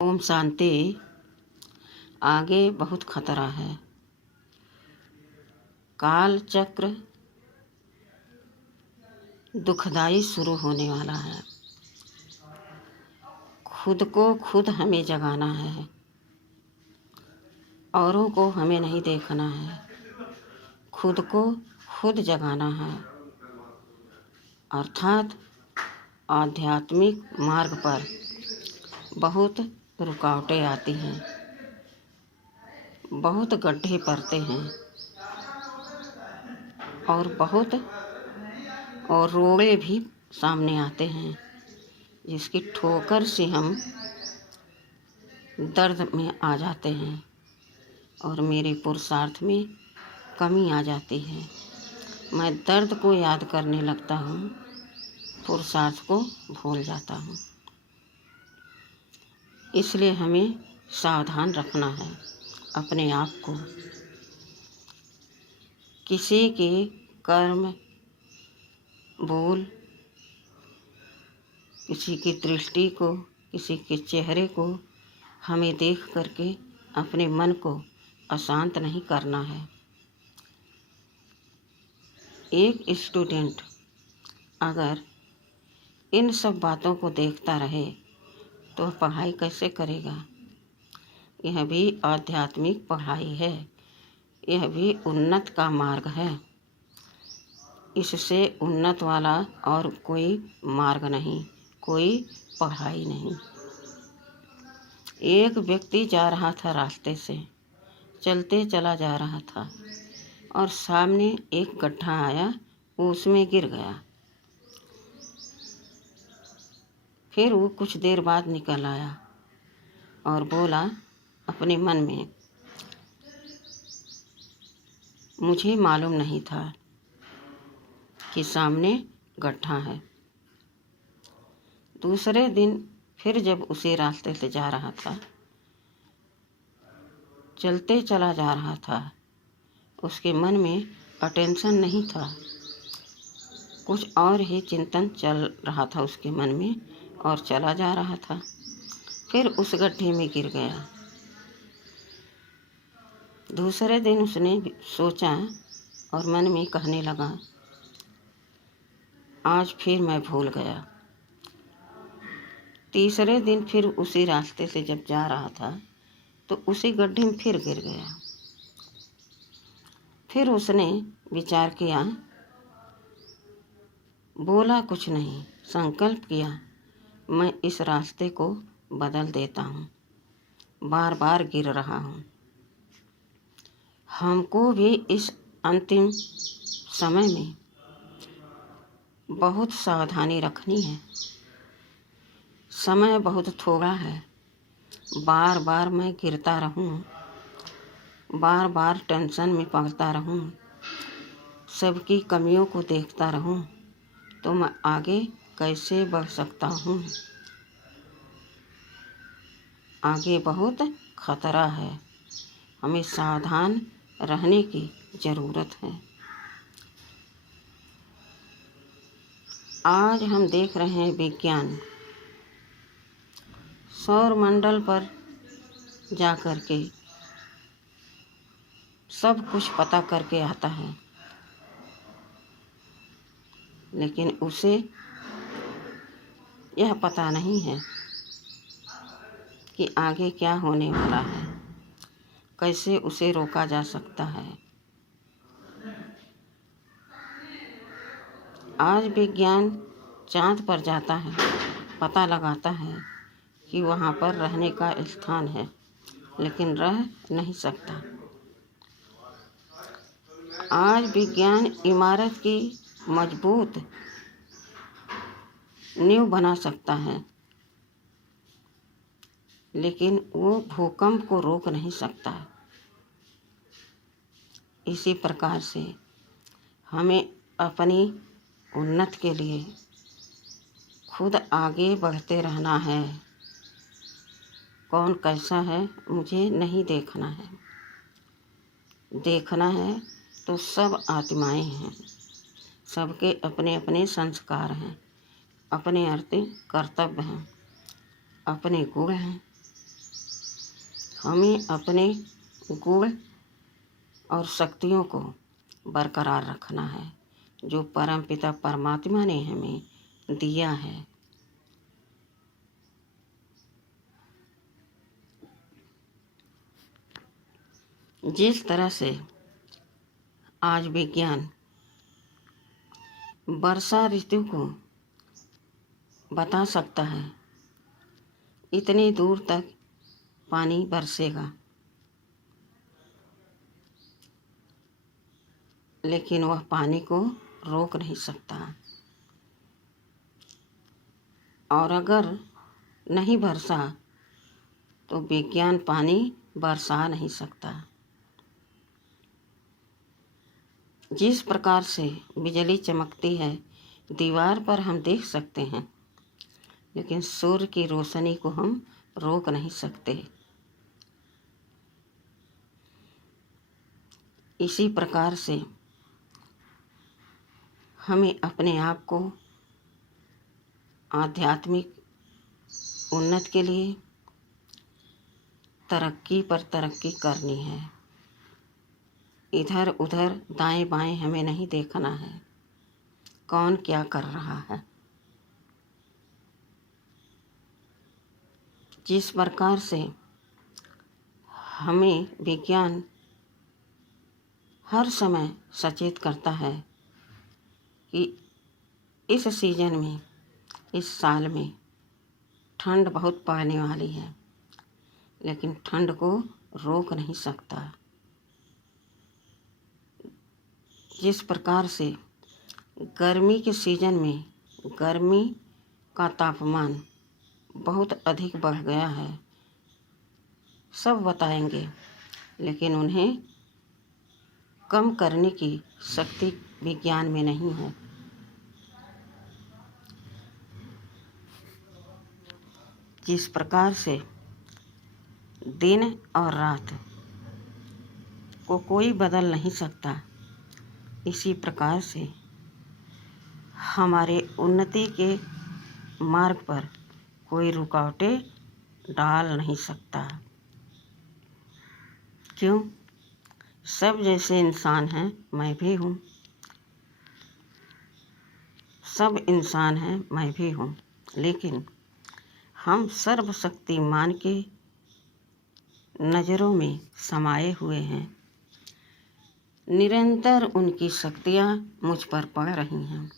ओम शांति। आगे बहुत खतरा है। काल चक्र दुखदाई शुरू होने वाला है। खुद को खुद हमें जगाना है, औरों को हमें नहीं देखना है। खुद को खुद जगाना है, अर्थात आध्यात्मिक मार्ग पर बहुत रुकावटें आती हैं, बहुत गड्ढे पड़ते हैं और रोड़े भी सामने आते हैं, जिसकी ठोकर से हम दर्द में आ जाते हैं और मेरे पुरुषार्थ में कमी आ जाती है। मैं दर्द को याद करने लगता हूँ, पुरुषार्थ को भूल जाता हूँ। इसलिए हमें सावधान रखना है अपने आप को। किसी के कर्म, बोल, किसी की दृष्टि को, किसी के चेहरे को हमें देख करके अपने मन को अशांत नहीं करना है। एक स्टूडेंट अगर इन सब बातों को देखता रहे तो पढ़ाई कैसे करेगा? यह भी आध्यात्मिक पढ़ाई है, यह भी उन्नत का मार्ग है। इससे उन्नत वाला और कोई मार्ग नहीं, कोई पढ़ाई नहीं। एक व्यक्ति जा रहा था, रास्ते से चलते चला जा रहा था और सामने एक गड्ढा आया, वो उसमें गिर गया। फिर वो कुछ देर बाद निकल आया और बोला अपने मन में, मुझे मालूम नहीं था कि सामने गड्ढा है। दूसरे दिन फिर जब उसी रास्ते से जा रहा था, चलते चला जा रहा था, उसके मन में अटेंशन नहीं था, कुछ और ही चिंतन चल रहा था उसके मन में और चला जा रहा था। फिर उस गड्ढे में गिर गया। दूसरे दिन उसने सोचा और मन में कहने लगा, आज फिर मैं भूल गया। तीसरे दिन फिर उसी रास्ते से जब जा रहा था तो उसी गड्ढे में फिर गिर गया। फिर उसने विचार किया, बोला कुछ नहीं, संकल्प किया, मैं इस रास्ते को बदल देता हूँ, बार बार गिर रहा हूँ। हमको भी इस अंतिम समय में बहुत सावधानी रखनी है। समय बहुत थोड़ा है। बार बार मैं गिरता रहूं, बार बार टेंशन में पड़ता रहूं, सबकी कमियों को देखता रहूं, तो मैं आगे कैसे बढ़ सकता हूं? आगे बहुत खतरा है, हमें सावधान रहने की ज़रूरत है। आज हम देख रहे हैं विज्ञान सौर मंडल पर जा कर के सब कुछ पता करके आता है, लेकिन उसे यह पता नहीं है कि आगे क्या होने वाला है, कैसे उसे रोका जा सकता है। आज विज्ञान चाँद पर जाता है, पता लगाता है कि वहाँ पर रहने का स्थान है, लेकिन रह नहीं सकता। आज विज्ञान इमारत की मजबूत नींव बना सकता है, लेकिन वो भूकंप को रोक नहीं सकता। इसी प्रकार से हमें अपनी उन्नति के लिए खुद आगे बढ़ते रहना है। कौन कैसा है मुझे नहीं देखना है, देखना है तो सब आत्माएं हैं, सबके अपने अपने संस्कार हैं, अपने अर्थ कर्तव्य हैं, अपने गुण हैं, हमें अपने गुण और शक्तियों को बरकरार रखना है जो परमपिता परमात्मा ने हमें दिया है। जिस तरह से आज विज्ञान वर्षा ऋतु को बता सकता है, इतनी दूर तक पानी बरसेगा, लेकिन वह पानी को रोक नहीं सकता। और अगर नहीं बरसा तो विज्ञान पानी बरसा नहीं सकता। जिस प्रकार से बिजली चमकती है दीवार पर हम देख सकते हैं, लेकिन सूर्य की रोशनी को हम रोक नहीं सकते। इसी प्रकार से हमें अपने आप को आध्यात्मिक उन्नति के लिए तरक्की पर तरक्की करनी है। इधर उधर दाएं बाएं हमें नहीं देखना है कौन क्या कर रहा है। जिस प्रकार से हमें विज्ञान हर समय सचेत करता है कि इस सीजन में, इस साल में ठंड बहुत पड़ने वाली है, लेकिन ठंड को रोक नहीं सकता। जिस प्रकार से गर्मी के सीजन में गर्मी का तापमान बहुत अधिक बढ़ गया है, सब बताएंगे, लेकिन उन्हें कम करने की शक्ति विज्ञान में नहीं है। जिस प्रकार से दिन और रात को कोई बदल नहीं सकता, इसी प्रकार से हमारे उन्नति के मार्ग पर कोई रुकावटें डाल नहीं सकता। क्यों? सब जैसे इंसान हैं, मैं भी हूँ। सब इंसान हैं, मैं भी हूँ, लेकिन हम सर्वशक्तिमान के नज़रों में समाये हुए हैं। निरंतर उनकी शक्तियाँ मुझ पर पड़ रही हैं।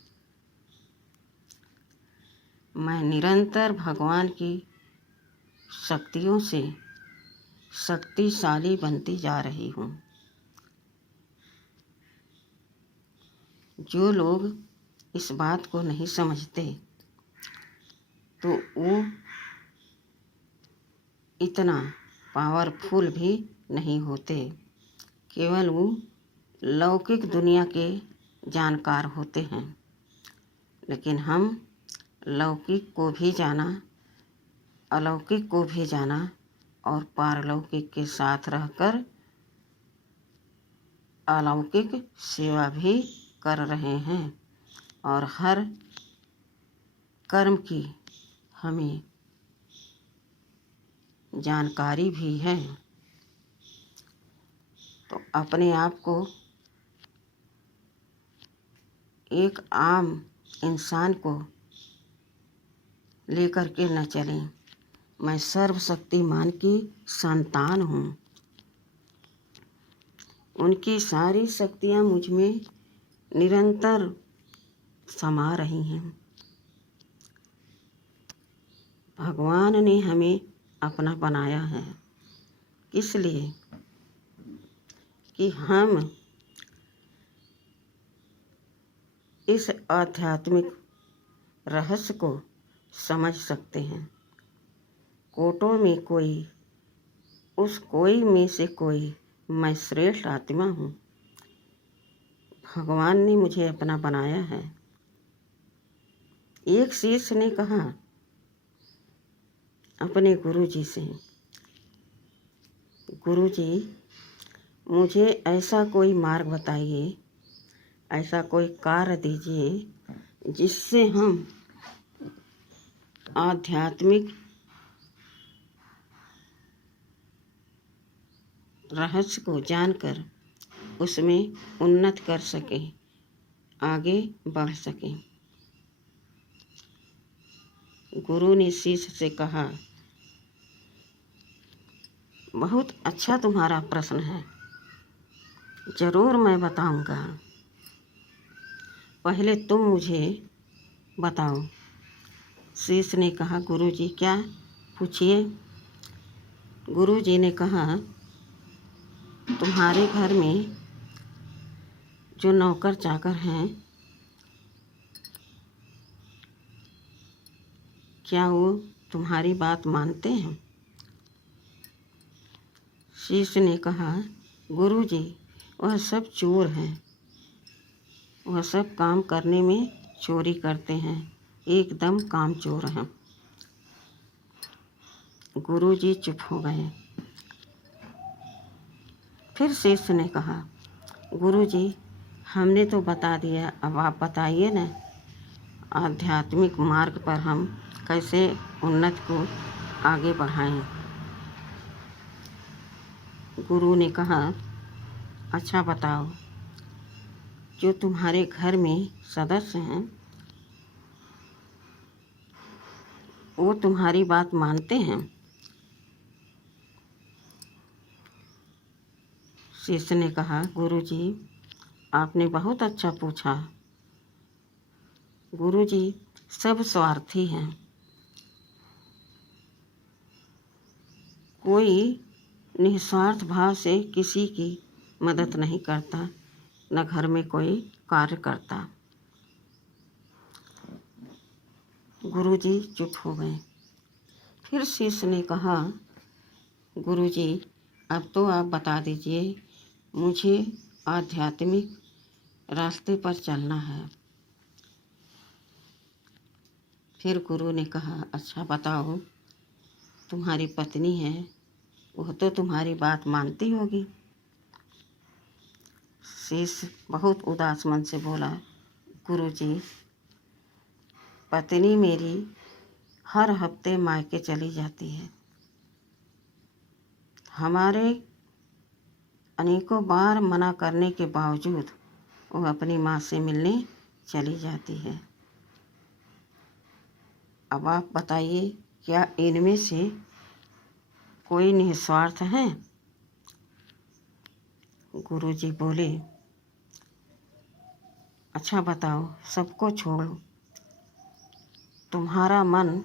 मैं निरंतर भगवान की शक्तियों से शक्तिशाली बनती जा रही हूँ। जो लोग इस बात को नहीं समझते तो वो इतना पावरफुल भी नहीं होते, केवल वो लौकिक दुनिया के जानकार होते हैं। लेकिन हम लौकिक को भी जाना, अलौकिक को भी जाना और पारलौकिक के साथ रहकर अलौकिक सेवा भी कर रहे हैं, और हर कर्म की हमें जानकारी भी है। तो अपने आप को एक आम इंसान को लेकर के न चलें। मैं सर्वशक्तिमान की संतान हूँ। उनकी सारी शक्तियाँ मुझ में निरंतर समा रही हैं। भगवान ने हमें अपना बनाया है, इसलिए कि हम इस आध्यात्मिक रहस्य को समझ सकते हैं। कोटों में कोई, उस कोई में से कोई मैं श्रेष्ठ आत्मा हूँ। भगवान ने मुझे अपना बनाया है। एक शिष्य ने कहा अपने गुरुजी से, गुरुजी मुझे ऐसा कोई मार्ग बताइए, ऐसा कोई कार्य दीजिए जिससे हम आध्यात्मिक रहस्य को जानकर उसमें उन्नत कर सके, आगे बढ़ सके। गुरु ने शिष्य से कहा, बहुत अच्छा तुम्हारा प्रश्न है, जरूर मैं बताऊंगा। पहले तुम मुझे बताओ। शिष्य ने कहा, गुरुजी क्या, पूछिए। गुरुजी ने कहा, तुम्हारे घर में जो नौकर चाकर हैं, क्या वो तुम्हारी बात मानते हैं? शिष्य ने कहा, गुरुजी वह सब चोर हैं, वह सब काम करने में चोरी करते हैं, एकदम कामचोर हैं। गुरुजी चुप हो गए। फिर शिष्य ने कहा, गुरुजी हमने तो बता दिया, अब आप बताइए न, आध्यात्मिक मार्ग पर हम कैसे उन्नति को आगे बढ़ाएं। गुरु ने कहा, अच्छा बताओ, जो तुम्हारे घर में सदस्य हैं वो तुम्हारी बात मानते हैं? शिष्य ने कहा, गुरुजी आपने बहुत अच्छा पूछा। गुरुजी सब स्वार्थी हैं, कोई निस्वार्थ भाव से किसी की मदद नहीं करता, न घर में कोई कार्य करता। गुरुजी चुप हो गए। फिर शिष्य ने कहा, गुरुजी अब तो आप बता दीजिए, मुझे आध्यात्मिक रास्ते पर चलना है। फिर गुरु ने कहा, अच्छा बताओ, तुम्हारी पत्नी है, वह तो तुम्हारी बात मानती होगी। शिष्य बहुत उदास मन से बोला, गुरुजी पत्नी मेरी हर हफ्ते मायके चली जाती है, हमारे अनेकों बार मना करने के बावजूद वो अपनी माँ से मिलने चली जाती है। अब आप बताइए, क्या इनमें से कोई निस्वार्थ है? गुरुजी बोले, अच्छा बताओ, सबको छोड़ो, तुम्हारा मन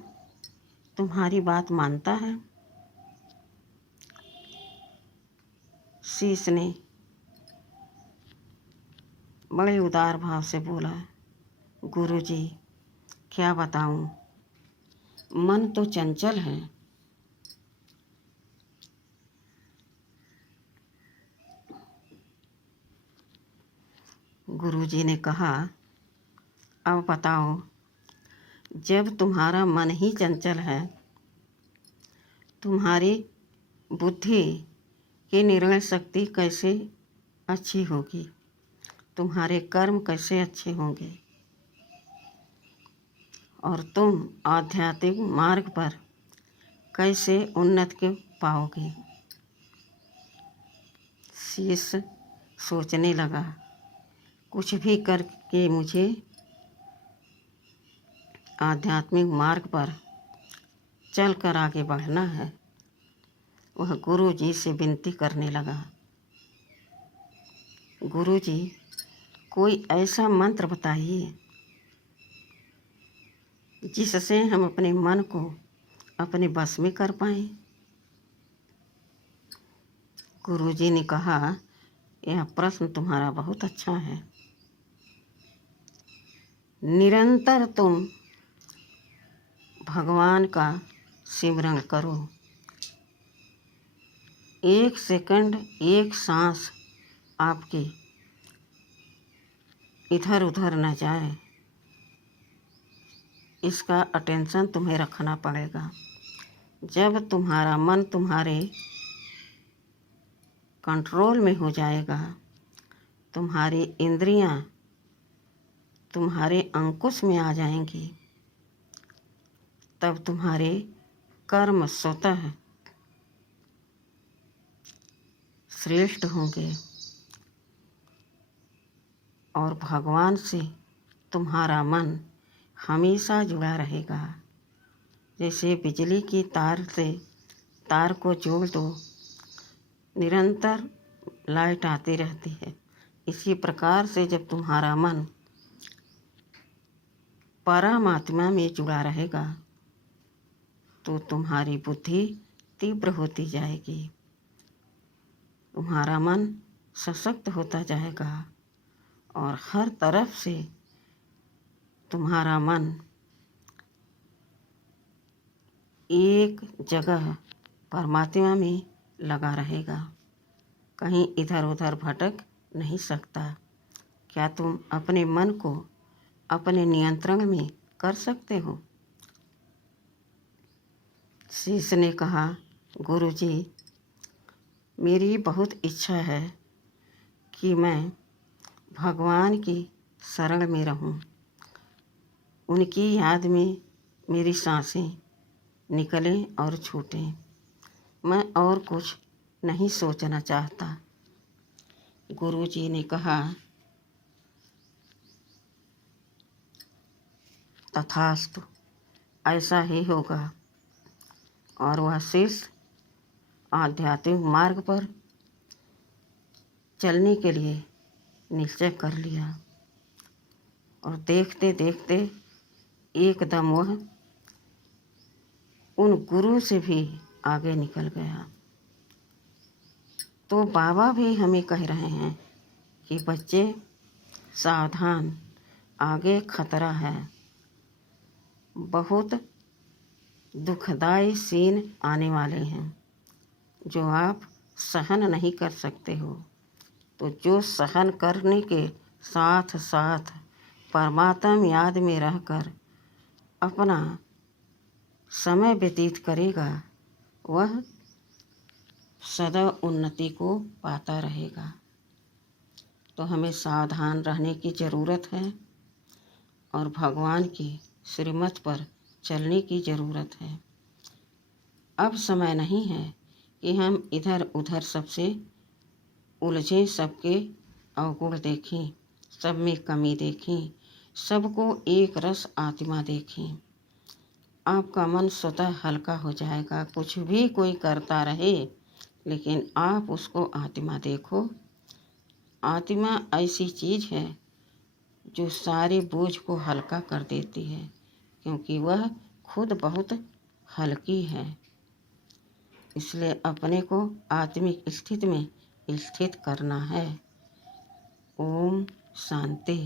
तुम्हारी बात मानता है? शिष्य ने बड़े उदार भाव से बोला, गुरुजी क्या बताऊं, मन तो चंचल है। गुरुजी ने कहा, अब बताओ, जब तुम्हारा मन ही चंचल है, तुम्हारी बुद्धि की निर्णय शक्ति कैसे अच्छी होगी, तुम्हारे कर्म कैसे अच्छे होंगे, और तुम आध्यात्मिक मार्ग पर कैसे उन्नति पाओगे? शिष्य सोचने लगा, कुछ भी करके मुझे आध्यात्मिक मार्ग पर चलकर आगे बढ़ना है। वह गुरुजी से विनती करने लगा, गुरुजी कोई ऐसा मंत्र बताइए जिससे हम अपने मन को अपने बस में कर पाएं। गुरुजी ने कहा, यह प्रश्न तुम्हारा बहुत अच्छा है। निरंतर तुम भगवान का सिमरन करो, एक सेकंड एक सांस आपकी इधर उधर न जाए, इसका अटेंशन तुम्हें रखना पड़ेगा। जब तुम्हारा मन तुम्हारे कंट्रोल में हो जाएगा, तुम्हारी इंद्रियां तुम्हारे अंकुश में आ जाएंगी, तब तुम्हारे कर्म स्वतः श्रेष्ठ होंगे और भगवान से तुम्हारा मन हमेशा जुड़ा रहेगा। जैसे बिजली की तार से तार को जोड़ दो, निरंतर लाइट आती रहती है। इसी प्रकार से जब तुम्हारा मन परमात्मा में जुड़ा रहेगा तो तुम्हारी बुद्धि तीव्र होती जाएगी, तुम्हारा मन सशक्त होता जाएगा और हर तरफ से तुम्हारा मन एक जगह परमात्मा में लगा रहेगा, कहीं इधर उधर भटक नहीं सकता। क्या तुम अपने मन को अपने नियंत्रण में कर सकते हो? शिष्य ने कहा, गुरुजी, मेरी बहुत इच्छा है कि मैं भगवान की शरण में रहूं, उनकी याद में मेरी सांसें निकलें और छूटें। मैं और कुछ नहीं सोचना चाहता। गुरुजी ने कहा, तथास्तु, ऐसा ही होगा। और वह शिष्य आध्यात्मिक मार्ग पर चलने के लिए निश्चय कर लिया और देखते देखते एकदम वह उन गुरु से भी आगे निकल गया। तो बाबा भी हमें कह रहे हैं कि बच्चे सावधान, आगे खतरा है, बहुत दुखदाई सीन आने वाले हैं जो आप सहन नहीं कर सकते हो। तो जो सहन करने के साथ साथ परमात्मा याद में रहकर अपना समय व्यतीत करेगा, वह सदा उन्नति को पाता रहेगा। तो हमें सावधान रहने की ज़रूरत है और भगवान की श्रीमत पर चलने की ज़रूरत है। अब समय नहीं है कि हम इधर उधर सबसे उलझे, सबके अवगुण देखें, सब में कमी देखें, सबको एक रस आत्मा देखें। आपका मन स्वतः हल्का हो जाएगा। कुछ भी कोई करता रहे लेकिन आप उसको आत्मा देखो। आत्मा ऐसी चीज़ है जो सारे बोझ को हल्का कर देती है, क्योंकि वह खुद बहुत हल्की है। इसलिए अपने को आत्मिक स्थिति में स्थित करना है। ओम शांति।